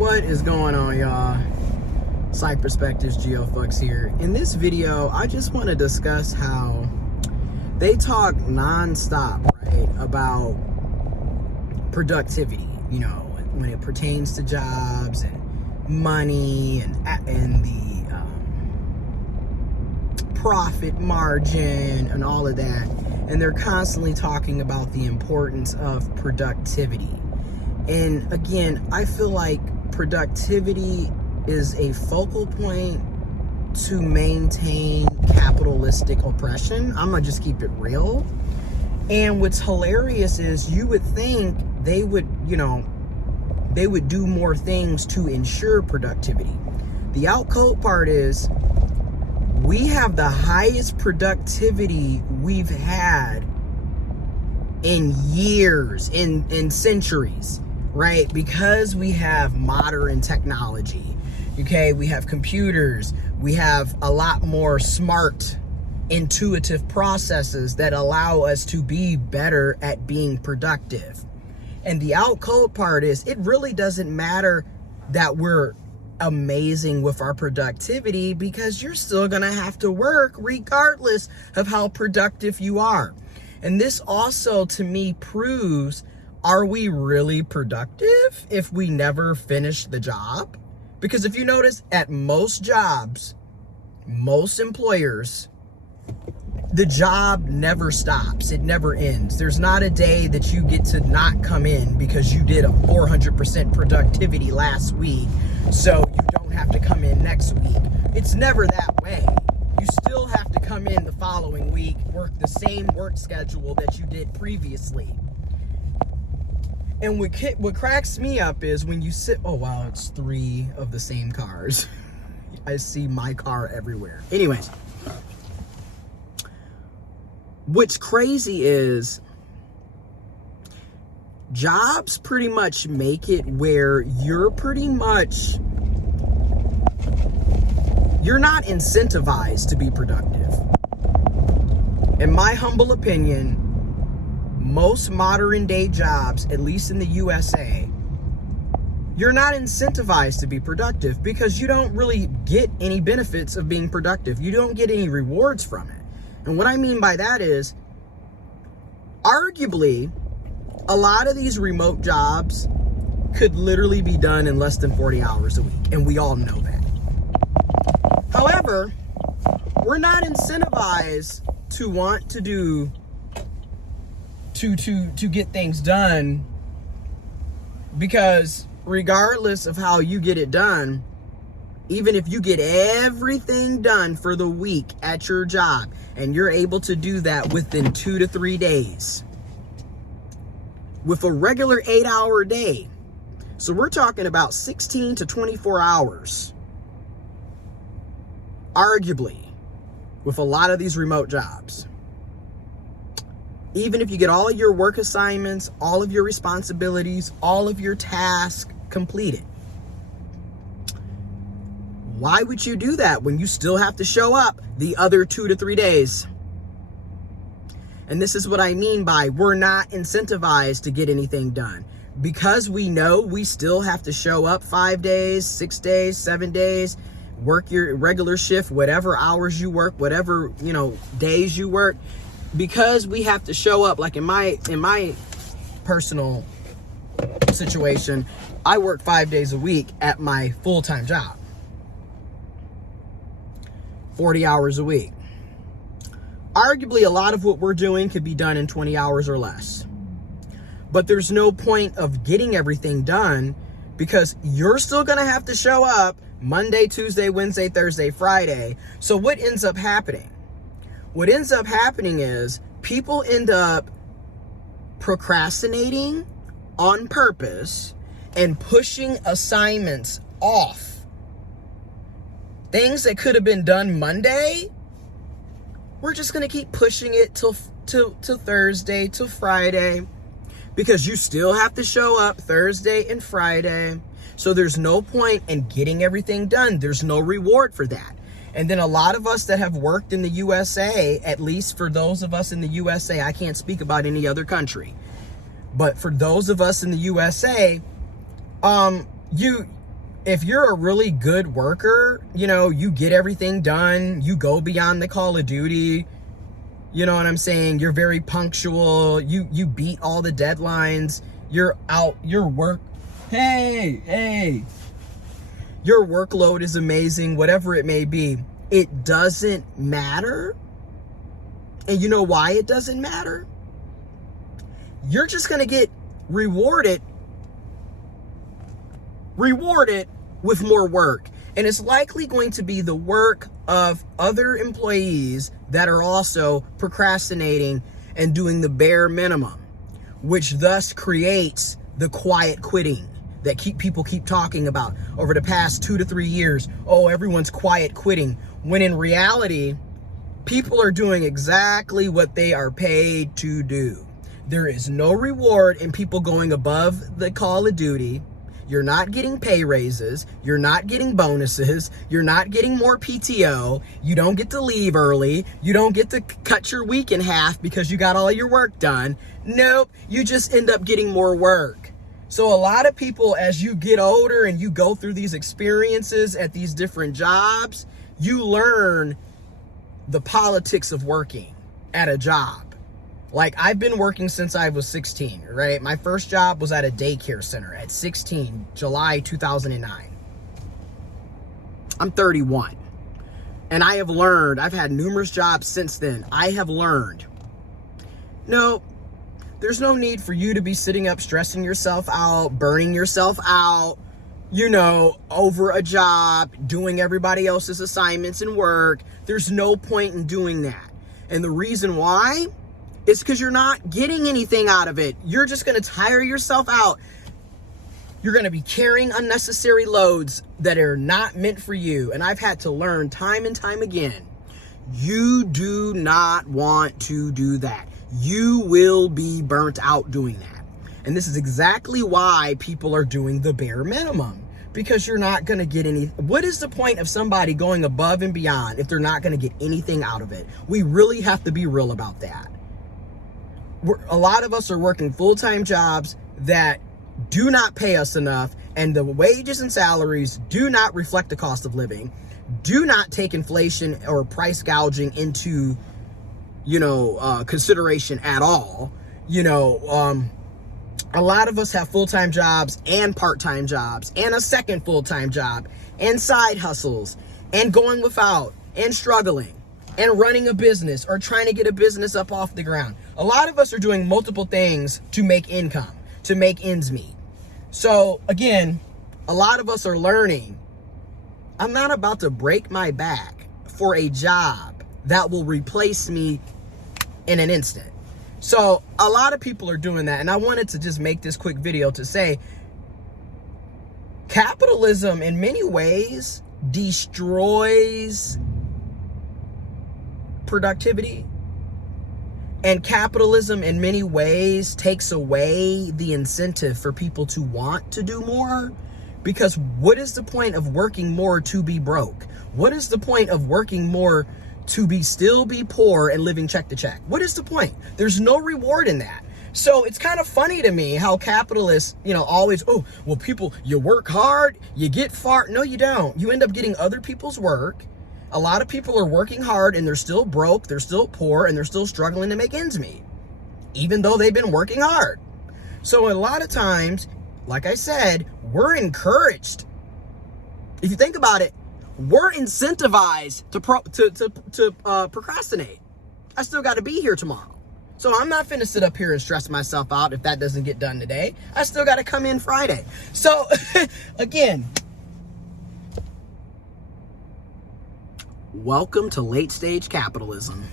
What is going on, y'all? Psych Perspectives, GeoFucks here. In this video, I just want to discuss how they talk non-stop, right, about productivity, you know, when it pertains to jobs and money and the profit margin and all of that. And they're constantly talking about the importance of productivity. And again, I feel like productivity is a focal point to maintain capitalistic oppression. I'm gonna just keep it real. And what's hilarious is you would think they would do more things to ensure productivity. The outcome part is we have the highest productivity we've had in years, in centuries, right? Because we have modern technology, okay? We have computers, we have a lot more smart, intuitive processes that allow us to be better at being productive. And the outcode part is it really doesn't matter that we're amazing with our productivity, because you're still gonna have to work regardless of how productive you are. And this also, to me, proves, are we really productive if we never finish the job? Because if you notice, at most jobs, most employers, the job never stops. It never ends. There's not a day that you get to not come in because you did a 400% productivity last week, so you don't have to come in next week. It's never that way. You still have to come in the following week, work the same work schedule that you did previously. And what cracks me up is when you sit, oh wow, it's 3 of the same cars. I see my car everywhere. Anyways, what's crazy is jobs pretty much make it where you're not incentivized to be productive. In my humble opinion, most modern day jobs, at least in the USA, you're not incentivized to be productive because you don't really get any benefits of being productive. You don't get any rewards from it. And what I mean by that is, arguably, a lot of these remote jobs could literally be done in less than 40 hours a week, and we all know that. However, we're not incentivized to want to do to get things done, because regardless of how you get it done, even if you get everything done for the week at your job and you're able to do that within 2 to 3 days with a regular 8-hour day, so we're talking about 16 to 24 hours, arguably, with a lot of these remote jobs. Even if you get all of your work assignments, all of your responsibilities, all of your tasks completed, why would you do that when you still have to show up the other 2 to 3 days? And this is what I mean by we're not incentivized to get anything done. Because we know we still have to show up 5 days, 6 days, 7 days, work your regular shift, whatever hours you work, whatever, days you work. Because we have to show up, like in my personal situation, I work 5 days a week at my full-time job. 40 hours a week. Arguably, a lot of what we're doing could be done in 20 hours or less. But there's no point of getting everything done because you're still going to have to show up Monday, Tuesday, Wednesday, Thursday, Friday. So what ends up happening? What ends up happening is people end up procrastinating on purpose and pushing assignments off. Things that could have been done Monday, we're just going to keep pushing it till Thursday, till Friday, because you still have to show up Thursday and Friday. So there's no point in getting everything done. There's no reward for that. And then a lot of us that have worked in the USA, at least for those of us in the USA, I can't speak about any other country, but for those of us in the USA, if you're a really good worker, you know, you get everything done, you go beyond the call of duty, you know what I'm saying? You're very punctual, you beat all the deadlines, you're out, your work, hey, your workload is amazing, whatever it may be, it doesn't matter. And you know why it doesn't matter? You're just gonna get rewarded with more work. And it's likely going to be the work of other employees that are also procrastinating and doing the bare minimum, which thus creates the quiet quitting that people keep talking about over the past 2 to 3 years. Oh, everyone's quiet quitting. When in reality, people are doing exactly what they are paid to do. There is no reward in people going above the call of duty. You're not getting pay raises. You're not getting bonuses. You're not getting more PTO. You don't get to leave early. You don't get to cut your week in half because you got all your work done. Nope, you just end up getting more work. So a lot of people, as you get older and you go through these experiences at these different jobs, you learn the politics of working at a job. Like, I've been working since I was 16, right? My first job was at a daycare center at 16, July 2009. I'm 31. And I have learned, I've had numerous jobs since then. I have learned, no, there's no need for you to be sitting up, stressing yourself out, burning yourself out, you know, over a job, doing everybody else's assignments and work. There's no point in doing that. And the reason why is because you're not getting anything out of it. You're just going to tire yourself out. You're going to be carrying unnecessary loads that are not meant for you. And I've had to learn time and time again, you do not want to do that. You will be burnt out doing that. And this is exactly why people are doing the bare minimum, because you're not going to get any. What is the point of somebody going above and beyond if they're not going to get anything out of it? We really have to be real about that. A lot of us are working full-time jobs that do not pay us enough, and the wages and salaries do not reflect the cost of living, do not take inflation or price gouging into, consideration at all. A lot of us have full-time jobs and part-time jobs and a second full-time job and side hustles and going without and struggling and running a business or trying to get a business up off the ground. A lot of us are doing multiple things to make income, to make ends meet. So again, a lot of us are learning, I'm not about to break my back for a job that will replace me in an instant. So a lot of people are doing that. And I wanted to just make this quick video to say, capitalism in many ways destroys productivity, and capitalism in many ways takes away the incentive for people to want to do more. Because what is the point of working more to be broke? What is the point of working more to still be poor and living check to check? What is the point? There's no reward in that. So it's kind of funny to me how capitalists, always, people, you work hard, you get far. No, you don't. You end up getting other people's work. A lot of people are working hard and they're still broke, they're still poor, and they're still struggling to make ends meet, even though they've been working hard. So a lot of times, like I said, we're encouraged. If you think about it, we're incentivized to procrastinate. I still got to be here tomorrow. So I'm not finna sit up here and stress myself out if that doesn't get done today. I still got to come in Friday. So again, welcome to late stage capitalism.